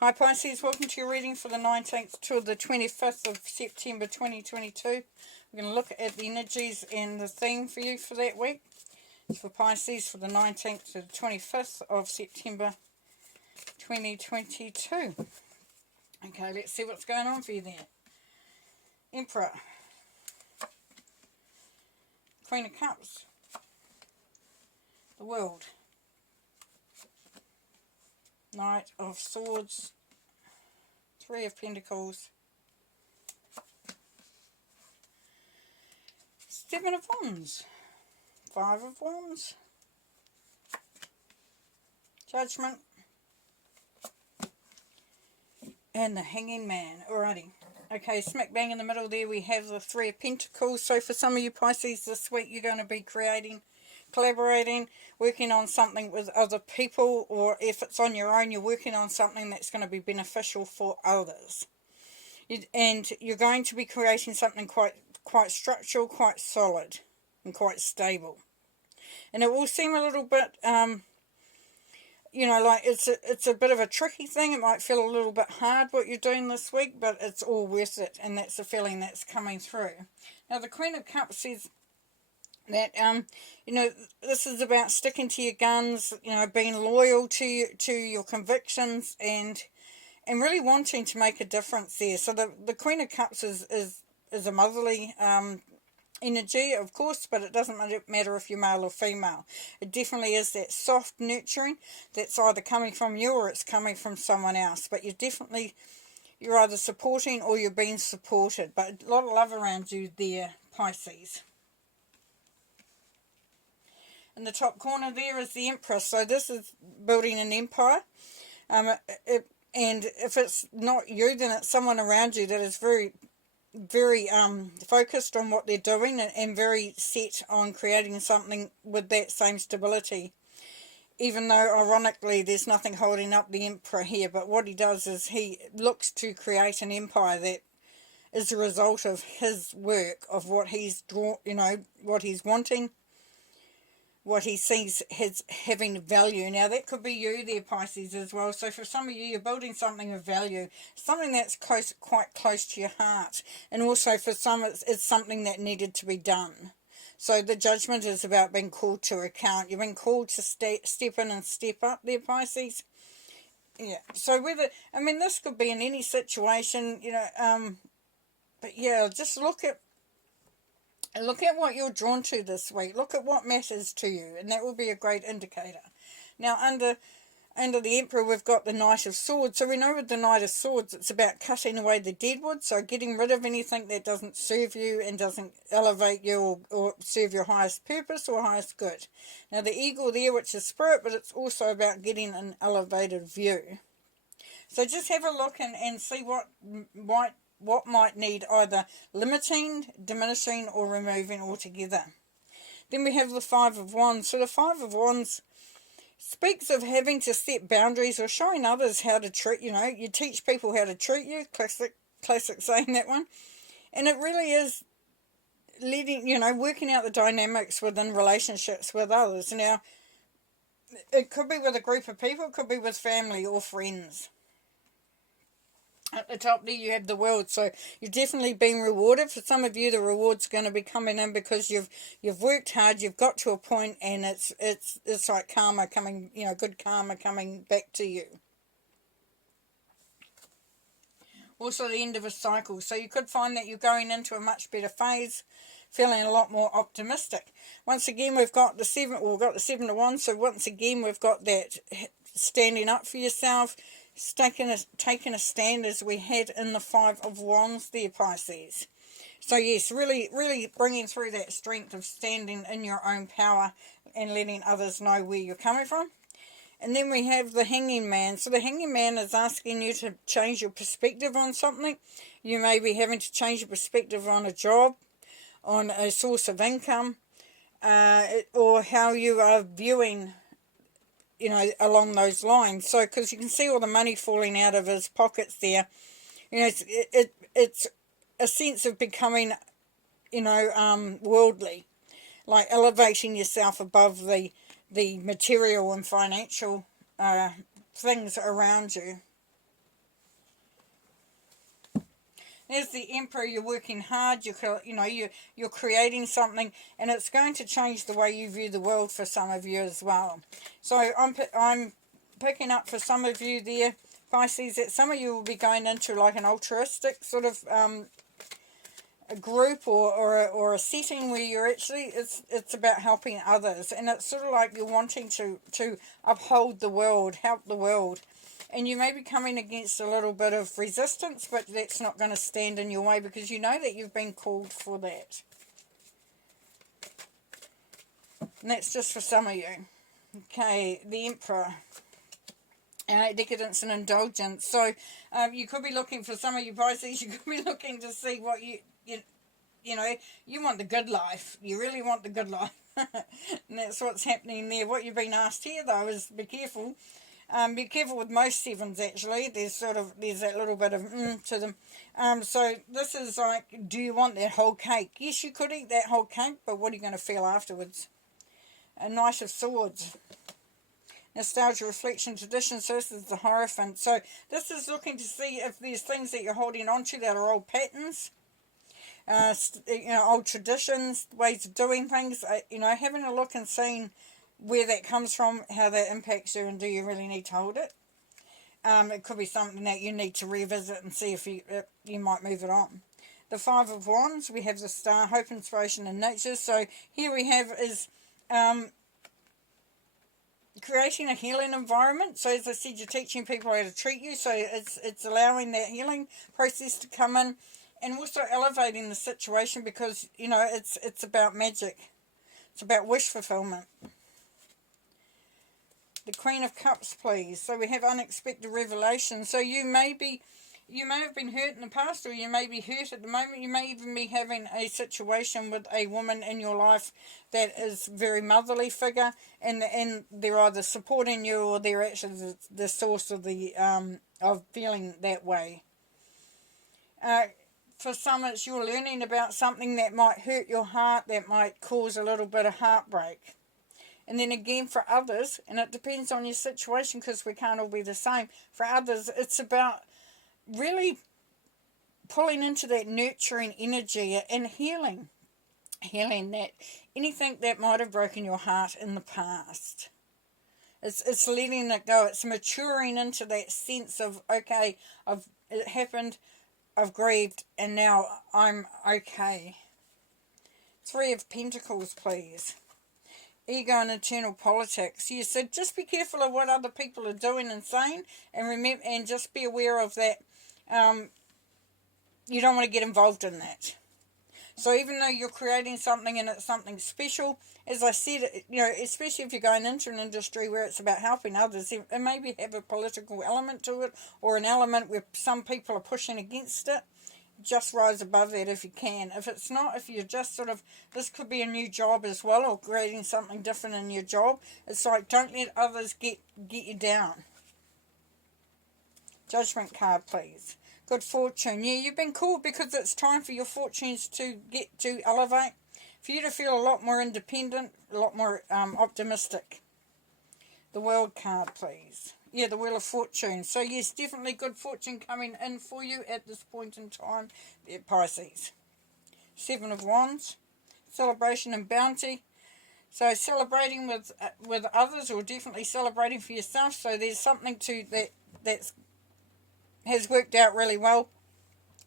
Hi Pisces, welcome to your reading for the 19th to the 25th of September 2022. We're going to look at the energies and the theme for you for that week. It's for Pisces for the 19th to the 25th of September 2022. Okay, let's see what's going on for you there. Emperor, Queen of Cups, the World, Knight of Swords, Three of Pentacles, Seven of Wands, Five of Wands, Judgment, and the Hanging Man. Alrighty. Okay, smack bang in the middle there we have the Three of Pentacles. So for some of you Pisces this week, you're going to be creating, collaborating, working on something with other people, or if it's on your own, you're working on something that's going to be beneficial for others. And you're going to be creating something quite structural, quite solid, and quite stable. And it will seem a little bit, you know, like it's a bit of a tricky thing. It might feel a little bit hard what you're doing this week, but it's all worth it, and that's the feeling that's coming through. Now, the Queen of Cups says that, you know, this is about sticking to your guns, you know, being loyal to your convictions, and really wanting to make a difference there. So the Queen of Cups is a motherly energy, of course, but it doesn't matter if you're male or female. It definitely is that soft nurturing that's either coming from you or it's coming from someone else. But you're either supporting or you're being supported. But a lot of love around you there, Pisces. In the top corner there is the Empress. So this is building an empire. And if it's not you, then it's someone around you that is very focused on what they're doing, and very set on creating something with that same stability. Even though, ironically, there's nothing holding up the Emperor here, but what he does is he looks to create an empire that is a result of his work, of what he's drawn, you know, what he's wanting, what he sees as having value. Now, that could be you there, Pisces, as well. So for some of you, you're building something of value, something that's quite close to your heart. And also for some, it's something that needed to be done. So the Judgment is about being called to account. You've been called to step in and step up there, Pisces. Yeah. So I mean, this could be in any situation, you know, but yeah, just look at what you're drawn to this week. Look at what matters to you, and that will be a great indicator. Now, under the Emperor, we've got the Knight of Swords. So we know with the Knight of Swords, it's about cutting away the deadwood, so getting rid of anything that doesn't serve you and doesn't elevate you or serve your highest purpose or highest good. Now, the Eagle there, which is spirit, but it's also about getting an elevated view. So just have a look and see what might need either limiting, diminishing, or removing altogether. Then we have the Five of Wands. So the Five of Wands speaks of having to set boundaries or showing others how to treat, you know, you teach people how to treat you, classic saying, that one. And it really is leading, you know, working out the dynamics within relationships with others. Now, it could be with a group of people, it could be with family or friends. At the top there you have the World, so you've definitely been rewarded. For some of you, the reward's going to be coming in because you've worked hard, you've got to a point, and it's like karma coming, you know, good karma coming back to you. Also the end of a cycle, so you could find that you're going into a much better phase, feeling a lot more optimistic. Once again, we've got the Seven of Wands, so once again we've got that standing up for yourself, taking a stand as we had in the Five of Wands there, Pisces. So yes, really bringing through that strength of standing in your own power and letting others know where you're coming from. And then we have the Hanging Man. So the Hanging Man is asking you to change your perspective on something. You may be having to change your perspective on a job, on a source of income, or how you are viewing, you know, along those lines. So, because you can see all the money falling out of his pockets there, you know, it's a sense of becoming, you know, worldly, like elevating yourself above the material and financial things around you. There's the Emperor. You're working hard. You're creating something, and it's going to change the way you view the world for some of you as well. So I'm picking up for some of you there, Pisces, that some of you will be going into like an altruistic sort of a group or a setting where you're actually, it's about helping others, and it's sort of like you're wanting to uphold the world, help the world, and you may be coming against a little bit of resistance, but that's not going to stand in your way because you know that you've been called for that. And that's just for some of you. Okay, the Emperor. Decadence and indulgence. So you could be looking, for some of you Pisces, you could be looking to see what you know, you want the good life. You really want the good life. And that's what's happening there. What you've been asked here, though, is be careful. Be careful with most sevens, actually. There's that little bit of to them. So this is like, do you want that whole cake? Yes, you could eat that whole cake, but what are you going to feel afterwards? A Knight of Swords. Nostalgia, reflection, tradition. So this is the Hierophant. So this is looking to see if there's things that you're holding on to that are old patterns. Old traditions, ways of doing things, having a look and seeing where that comes from, how that impacts you, and do you really need to hold it? It could be something that you need to revisit and see if you might move it on. The Five of Wands, we have the Star, hope, inspiration, and nature. So here we have is creating a healing environment. So as I said, you're teaching people how to treat you, so it's allowing that healing process to come in. And also elevating the situation because, it's about magic. It's about wish fulfillment. The Queen of Cups, please. So we have unexpected revelation. So you may have been hurt in the past, or you may be hurt at the moment. You may even be having a situation with a woman in your life that is very motherly figure, and they're either supporting you or they're actually the source of of feeling that way. For some, it's you're learning about something that might hurt your heart, that might cause a little bit of heartbreak. And then again, for others, and it depends on your situation because we can't all be the same. For others, it's about really pulling into that nurturing energy and healing that anything that might have broken your heart in the past. It's letting it go. It's maturing into that sense of, okay, it happened, I've grieved, and now I'm okay. Three of Pentacles, please. Ego and internal politics. You said just be careful of what other people are doing and saying, and remember, and just be aware of that. You don't want to get involved in that. So even though you're creating something and it's something special, as I said, especially if you're going into an industry where it's about helping others, it maybe have a political element to it, or an element where some people are pushing against it. Just rise above that if you can. If it's not, if you're just this could be a new job as well, or creating something different in your job. It's like, don't let others get you down. Judgment card, please. Good fortune. Yeah, you've been called because it's time for your fortunes to elevate. For you to feel a lot more independent, a lot more optimistic. The World card, please. Yeah, the Wheel of Fortune. So yes, definitely good fortune coming in for you at this point in time, Pisces. Seven of Wands. Celebration and bounty. So celebrating with others, or definitely celebrating for yourself. So there's something that has worked out really well.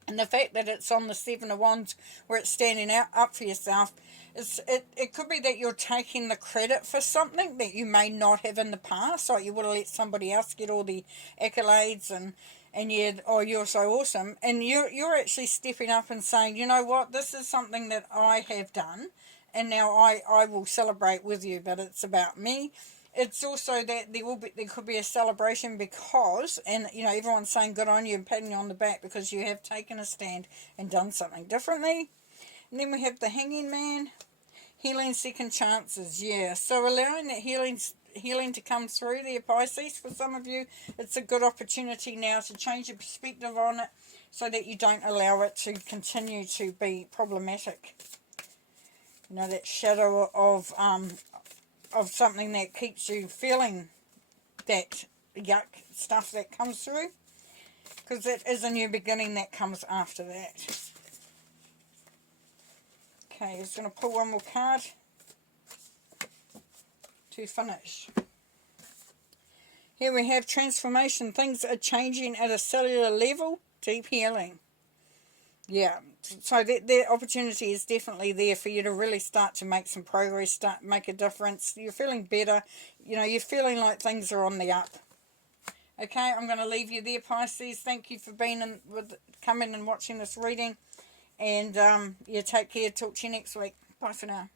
And the fact that it's on the Seven of Wands, where it's standing up for yourself, it could be that you're taking the credit for something that you may not have in the past. Like you would have let somebody else get all the accolades and you're so awesome. And you're actually stepping up and saying, you know what, this is something that I have done, and now I will celebrate with you, but it's about me. It's also that there could be a celebration because, and everyone's saying good on you and patting you on the back because you have taken a stand and done something differently. And then we have the Hanging Man, healing, second chances. Yeah, so allowing that healing to come through there, Pisces. For some of you, it's a good opportunity now to change your perspective on it, so that you don't allow it to continue to be problematic. That shadow of something that keeps you feeling that yuck stuff that comes through. because it is a new beginning that comes after that. Okay, just going to pull one more card to finish. Here we have transformation. Things are changing at a cellular level. Deep healing. Yeah, so the opportunity is definitely there for you to really start to make some progress, make a difference. You're feeling better. You know, you're feeling like things are on the up. Okay, I'm going to leave you there, Pisces. Thank you for coming and watching this reading. And, yeah, take care. Talk to you next week. Bye for now.